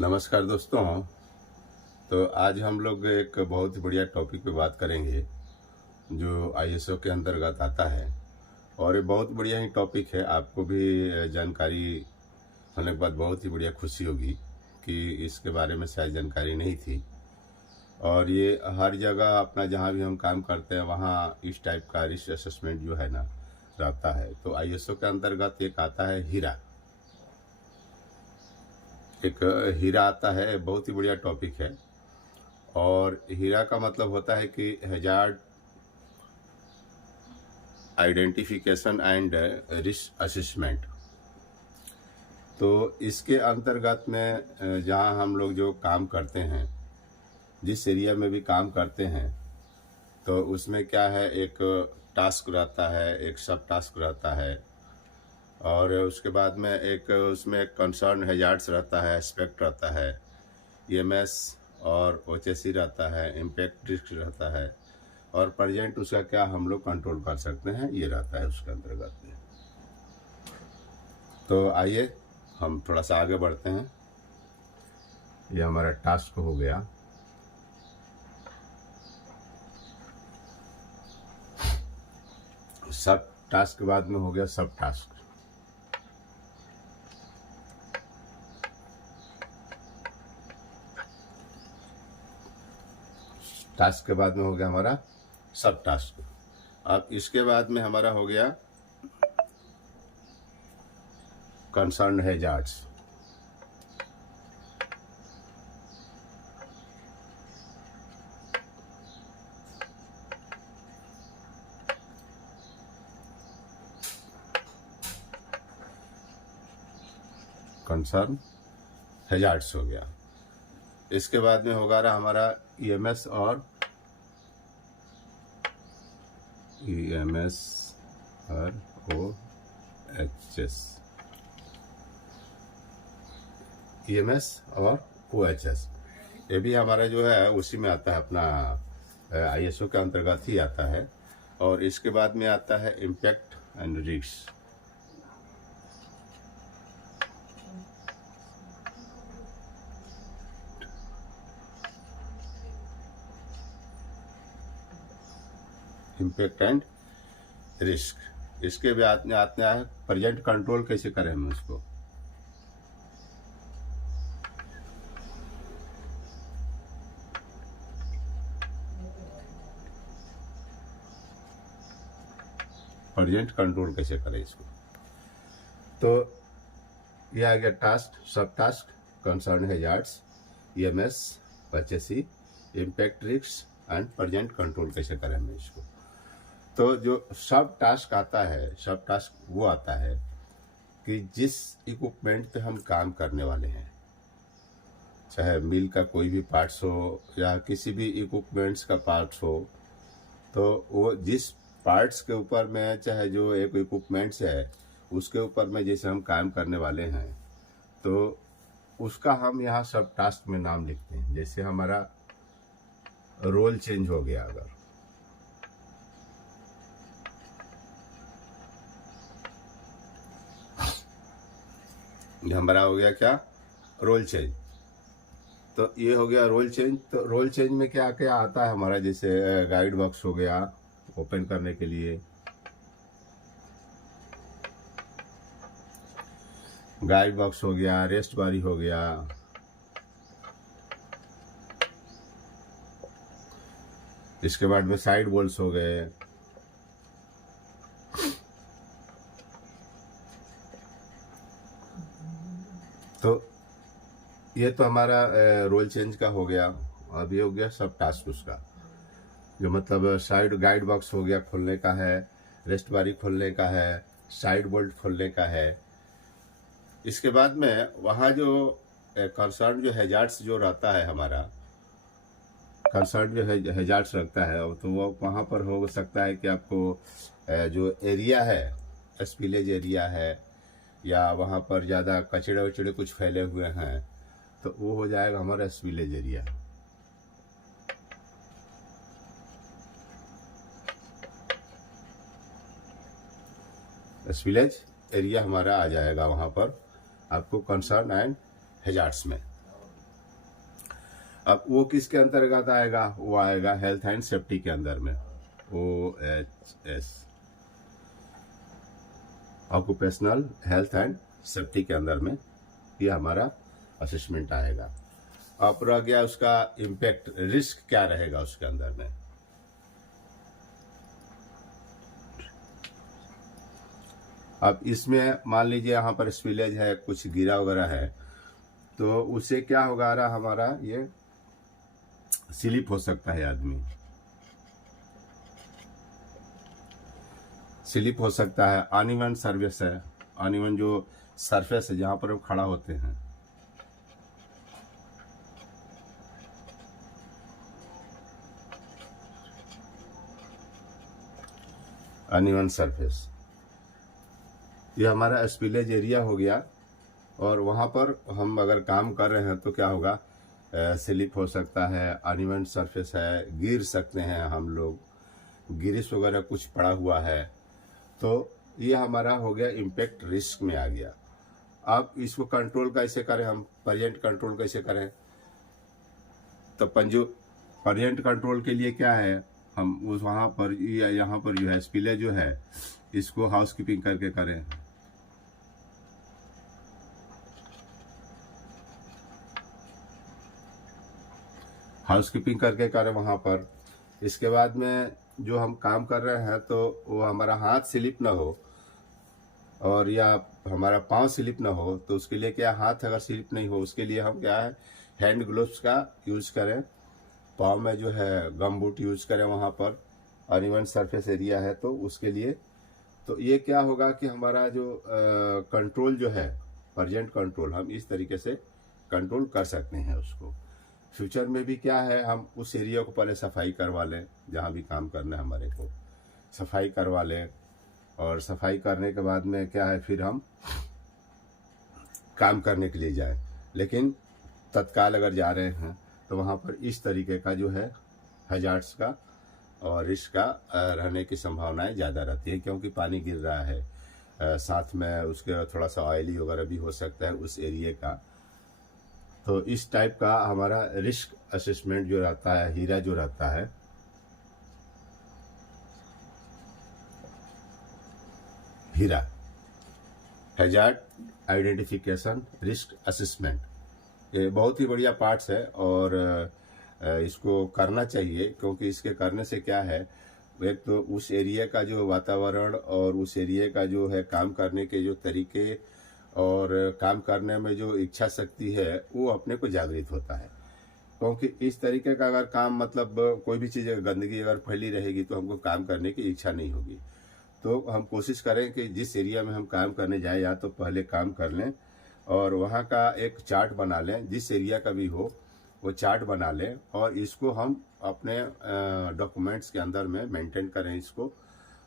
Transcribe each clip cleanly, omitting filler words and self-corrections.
नमस्कार दोस्तों। तो आज हम लोग एक बहुत ही बढ़िया टॉपिक पे बात करेंगे जो आईएसओ के अंतर्गत आता है। और ये बहुत बढ़िया ही टॉपिक है। आपको भी जानकारी होने के बाद बहुत ही बढ़िया खुशी होगी कि इसके बारे में शायद जानकारी नहीं थी। और ये हर जगह अपना जहाँ भी हम काम करते हैं वहाँ इस टाइप का रिस्क असेसमेंट जो है ना रहता है। तो आईएसओ के अंतर्गत एक आता है हीरा। एक हीरा आता है, बहुत ही बढ़िया टॉपिक है। और हीरा का मतलब होता है कि hazard identification and risk assessment. तो इसके अंतर्गत में जहां हम लोग जो काम करते हैं, जिस एरिया में भी काम करते हैं, तो उसमें क्या है, एक टास्क रहता है, एक सब टास्क रहता है। और उसके बाद में एक उसमें कंसर्न हैजार्ड्स रहता है, एस्पेक्ट रहता है, ईएमएस और ओचएससी रहता है, इम्पैक्ट रिस्क रहता है, और प्रेजेंट उसका क्या हम लोग कंट्रोल कर सकते हैं, ये रहता है उसके अंतर्गत में। तो आइए हम थोड़ा सा आगे बढ़ते हैं। ये हमारा टास्क हो गया। सब टास्क के बाद में हो गया सब टास्क। टास्क के बाद में हो गया हमारा सब टास्क। अब इसके बाद में हमारा हो गया कंसर्न हैजार्ड्स। कंसर्न हैजार्ड्स हो गया। इसके बाद में होगा रहा हमारा ईएमएस और ओएचएस। ईएमएस और ओएचएस ये भी हमारा जो है उसी में आता है, अपना आईएसओ के अंतर्गत ही आता है। और इसके बाद में आता है impact and risk. Impact and risk. इसके बाद में आते हैं प्रेजेंट कंट्रोल कैसे करें हम उसको। प्रेजेंट कंट्रोल कैसे करें इसको। तो ये आ गया टास्क, सब task, concern hazards, EMS, OHSC, impact risk and present control कैसे करें हम इसको। तो जो सब टास्क आता है, सब टास्क वो आता है कि जिस इक्विपमेंट पे हम काम करने वाले हैं, चाहे मिल का कोई भी पार्ट्स हो या किसी भी इक्विपमेंट्स का पार्ट्स हो, तो वो जिस पार्ट्स के ऊपर में, चाहे जो एक इक्विपमेंट्स है उसके ऊपर में जैसे हम काम करने वाले हैं, तो उसका हम यहाँ सब टास्क में नाम लिखते हैं। जैसे हमारा रोल चेंज हो गया, अगर ये हमारा हो गया क्या, रोल चेंज। तो ये हो गया रोल चेंज। तो रोल चेंज में क्या क्या आता है हमारा, जैसे गाइड बॉक्स हो गया ओपन करने के लिए, गाइड बॉक्स हो गया, रेस्ट बारी हो गया, इसके बाद में साइड बोल्ट्स हो गए। तो ये तो हमारा रोल चेंज का हो गया। अब ये हो गया सब टास्क उसका, जो मतलब साइड गाइड बॉक्स हो गया, खोलने का है, रेस्ट बारी खोलने का है, साइड बोल्ट खोलने का है। इसके बाद में वहाँ जो कंसर्न जो हैजार्ड्स जो रहता है हमारा, कंसर्न जो है हैजार्ड्स रखता है, तो वो वहाँ पर हो सकता है कि आपको जो एरिया है, स्पिलेज एरिया है, या वहाँ पर ज़्यादा कचड़े वचड़े कुछ फैले हुए हैं, तो वो हो जाएगा हमारा स्पिलेज एरिया। स्पिलेज एरिया हमारा आ जाएगा वहाँ पर आपको कंसर्न एंड हैजार्ड्स में। अब वो किसके अंतर्गत आएगा, वो आएगा हेल्थ एंड सेफ्टी के अंदर में, OHS, occupational health and safety के अंदर में ये हमारा असेसमेंट आएगा। अब रह गया उसका इम्पैक्ट, रिस्क क्या रहेगा उसके अंदर में। अब इसमें मान लीजिए यहाँ पर स्पिलेज है, कुछ गिरा वगैरह है, तो उससे क्या होगा रहा हमारा, ये स्लिप हो सकता है, आदमी स्लिप हो सकता है। अनइवन सर्विस है, अनइवन जो सरफेस है जहाँ पर हम खड़ा होते हैं, अनइवन सरफेस, ये हमारा स्पिलेज एरिया हो गया। और वहाँ पर हम अगर काम कर रहे हैं तो क्या होगा, स्लिप हो सकता है, अनइवन सरफेस है, गिर सकते हैं हम लोग, गिरिश वगैरह कुछ पड़ा हुआ है, तो ये हमारा हो गया इम्पैक्ट रिस्क में आ गया। अब इसको कंट्रोल कैसे करें हम, पर्जेंट कंट्रोल कैसे करें, तो पर्जेंट कंट्रोल के लिए क्या है, हम उस वहाँ पर या यहाँ पर जो है स्पिलेज जो है इसको हाउसकीपिंग करके करें। हाउसकीपिंग करके करें वहाँ पर। इसके बाद में जो हम काम कर रहे हैं तो वो हमारा हाथ स्लिप ना हो और या हमारा पाँव स्लिप ना हो, तो उसके लिए क्या, हाथ अगर स्लिप नहीं हो उसके लिए हम क्या है, हैंड ग्लोव्स का यूज़ करें, पाँव में जो है गम बूट यूज़ करें वहाँ पर, अनइवन सरफेस एरिया है तो उसके लिए। तो ये क्या होगा कि हमारा जो कंट्रोल जो है, पर्जेंट कंट्रोल, हम इस तरीके से कंट्रोल कर सकते हैं उसको। फ्यूचर में भी क्या है, हम उस एरिया को पहले सफाई करवा लें, जहाँ भी काम करना है हमारे को सफाई करवा लें, और सफाई करने के बाद में क्या है, फिर हम काम करने के लिए जाएं। लेकिन तत्काल अगर जा रहे हैं तो वहाँ पर इस तरीके का जो है हजार्ड्स का और रिस्क का रहने की संभावनाएं ज़्यादा रहती है, क्योंकि पानी गिर रहा है, साथ में उसके थोड़ा सा ऑयली वगैरह भी हो सकता है उस एरिया का। तो इस टाइप का हमारा रिस्क असेसमेंट जो रहता है, हीरा जो रहता है, हीरा हैजार्ड आइडेंटिफिकेशन रिस्क असेसमेंट, ये बहुत ही बढ़िया पार्ट्स है और इसको करना चाहिए, क्योंकि इसके करने से क्या है, एक तो उस एरिया का जो वातावरण और उस एरिया का जो है काम करने के जो तरीके और काम करने में जो इच्छा शक्ति है वो अपने को जागृत होता है। क्योंकि इस तरीके का अगर काम, मतलब कोई भी चीज़ गंदगी अगर फैली रहेगी तो हमको काम करने की इच्छा नहीं होगी। तो हम कोशिश करें कि जिस एरिया में हम काम करने जाएं या तो पहले काम कर लें और वहाँ का एक चार्ट बना लें, जिस एरिया का भी हो वो चार्ट बना लें और इसको हम अपने डॉक्यूमेंट्स के अंदर में मेंटेन करें इसको,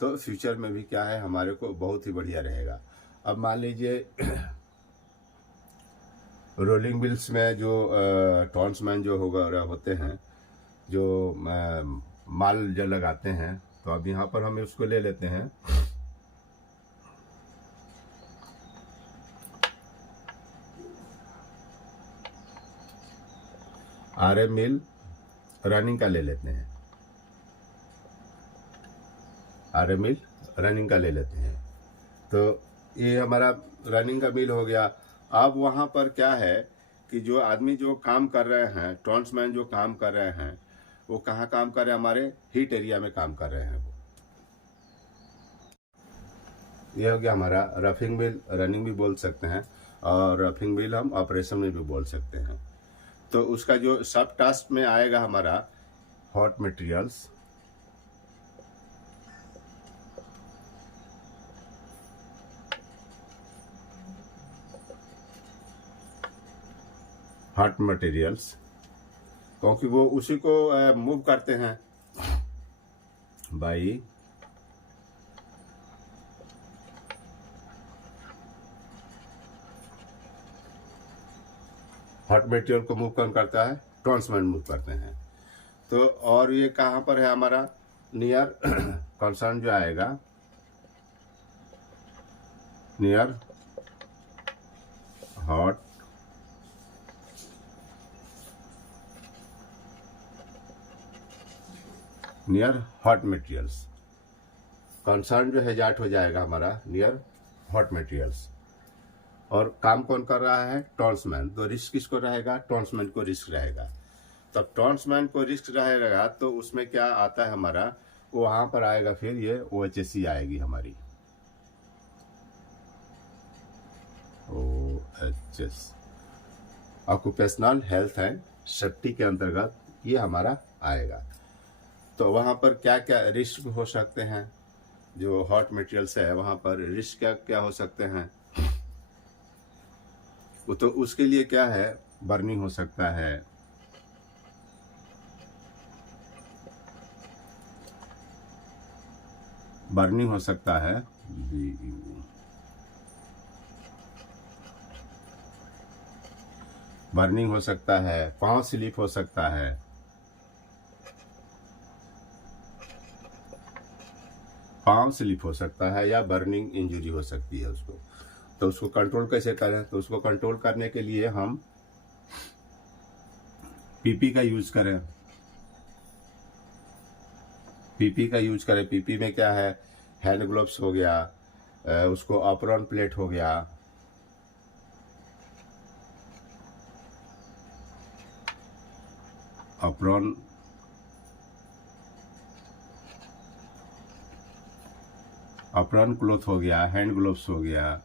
तो फ्यूचर में भी क्या है हमारे को बहुत ही बढ़िया रहेगा। अब मान लीजिए रोलिंग मिल्स में जो टॉन्समैन जो होते हैं, जो माल जो लगाते हैं, तो अब यहाँ पर हम उसको ले लेते हैं। RM मिल रनिंग का ले लेते हैं, RM मिल रनिंग का ले लेते हैं। तो ये हमारा रनिंग का मिल हो गया। अब वहाँ पर क्या है कि जो आदमी जो काम कर रहे हैं, टॉन्समैन जो काम कर रहे हैं, वो कहाँ काम कर रहे हैं, हमारे हीट एरिया में काम कर रहे हैं वो। ये हो गया हमारा रफिंग मिल, रनिंग भी बोल सकते हैं, और रफिंग मिल हम ऑपरेशन में भी बोल सकते हैं। तो उसका जो सब टास्क में आएगा हमारा हॉट मटेरियल्स, हॉट मटेरियल्स, क्योंकि वो उसी को मूव करते हैं बाई हॉट मटेरियल को मूव कौन करता है, टॉन्समैन मूव करते हैं। तो और ये कहाँ पर है हमारा नियर कंसर्न जो आएगा, near hot near hot materials. Concern जो हैजार्ड हो जाएगा हमारा नियर हॉट मटेरियल्स। और काम कौन कर रहा है? टॉन्समैन। तो रिस्क किसको रहेगा? टॉन्समैन को रिस्क रहेगा। तब टॉन्समैन को रिस्क रहेगा तो उसमें क्या आता है हमारा, वहां पर आएगा फिर ये OHSC आएगी हमारी, OHS, occupational health and safety के अंतर्गत ये हमारा आएगा। तो वहां पर क्या क्या रिस्क हो सकते हैं? जो हॉट मटेरियल्स है वहां पर रिस्क क्या क्या हो सकते हैं? तो उसके लिए क्या है, बर्निंग हो सकता है, बर्निंग हो सकता है, बर्निंग हो सकता है, पांव स्लिप हो सकता है, पाम स्लिप हो सकता है, या बर्निंग इंजरी हो सकती है उसको। तो उसको कंट्रोल कैसे करें? तो उसको कंट्रोल करने के लिए हम PP का यूज करें। PP का यूज करें। PP में क्या है? हैंड ग्लोव्स हो गया, उसको अप्रॉन प्लेट हो गया, अप्रॉन क्लॉथ हो गया, हैंड ग्लोव्स हो गया,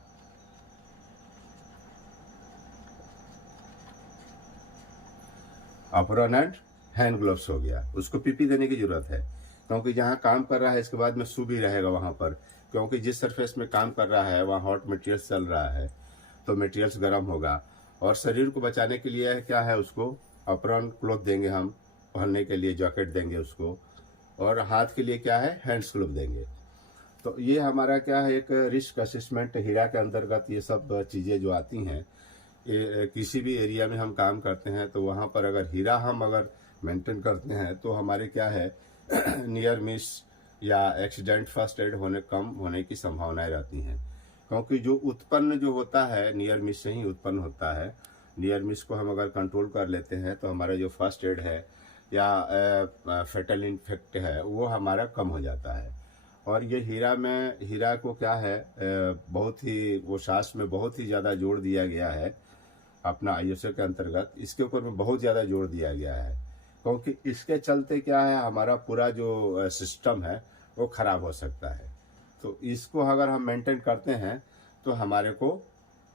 अप्रॉन एंड हैंड ग्लोव्स हो गया। उसको PP देने की जरूरत है, क्योंकि जहाँ काम कर रहा है इसके बाद में सू भी रहेगा वहाँ पर, क्योंकि जिस सरफेस में काम कर रहा है वहाँ हॉट मटेरियल्स चल रहा है, तो मटेरियल्स गर्म होगा। और शरीर को बचाने के लिए क्या है, उसको अप्रॉन क्लॉथ देंगे हम पहनने के लिए, जैकेट देंगे उसको, और हाथ के लिए क्या है, हैंड्स ग्लोव देंगे। तो ये हमारा क्या है, एक रिस्क असेसमेंट हीरा के अंतर्गत ये सब चीज़ें जो आती हैं, किसी भी एरिया में हम काम करते हैं तो वहाँ पर अगर हीरा हम अगर मेंटेन करते हैं तो हमारे क्या है नियर मिस या एक्सीडेंट फर्स्ट एड कम होने की संभावनाएं रहती हैं, क्योंकि जो उत्पन्न जो होता है नियर मिस से ही उत्पन्न होता है। नियर मिस को हम अगर कंट्रोल कर लेते हैं तो हमारा जो फर्स्ट एड है या फेटल इन्फेक्ट है वो हमारा कम हो जाता है। और ये हीरा को क्या है, बहुत ही वो शास्त्र में बहुत ही ज़्यादा जोर दिया गया है अपना ISO के अंतर्गत, इसके ऊपर में बहुत ज़्यादा जोर दिया गया है, क्योंकि इसके चलते क्या है, हमारा पूरा जो सिस्टम है वो ख़राब हो सकता है। तो इसको अगर हम मेंटेन करते हैं तो हमारे को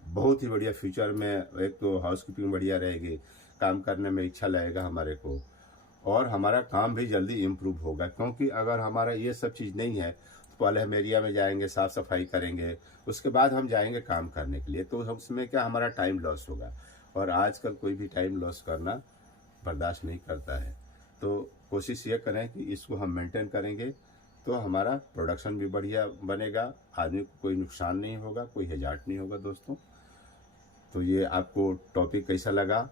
बहुत ही बढ़िया फ्यूचर में, एक तो हाउसकीपिंग बढ़िया रहेगी, काम करने में इच्छा लगेगा हमारे को, और हमारा काम भी जल्दी इम्प्रूव होगा। क्योंकि अगर हमारा ये सब चीज़ नहीं है तो पहले हम एरिया में जाएंगे, साफ़ सफाई करेंगे, उसके बाद हम जाएंगे काम करने के लिए, तो उसमें क्या हमारा टाइम लॉस होगा। और आजकल कोई भी टाइम लॉस करना बर्दाश्त नहीं करता है। तो कोशिश ये करें कि इसको हम मेंटेन करेंगे तो हमारा प्रोडक्शन भी बढ़िया बनेगा, आदमी को कोई नुकसान नहीं होगा, कोई हैजार्ड नहीं होगा दोस्तों। तो ये आपको टॉपिक कैसा लगा,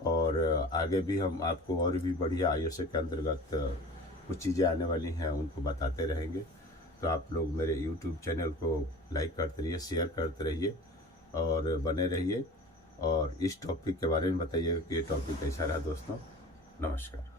और आगे भी हम आपको और भी बढ़िया ISO के अंतर्गत कुछ चीज़ें आने वाली हैं उनको बताते रहेंगे। तो आप लोग मेरे YouTube चैनल को लाइक करते रहिए, शेयर करते रहिए और बने रहिए, और इस टॉपिक के बारे में बताइए कि ये टॉपिक कैसा रहा दोस्तों। नमस्कार।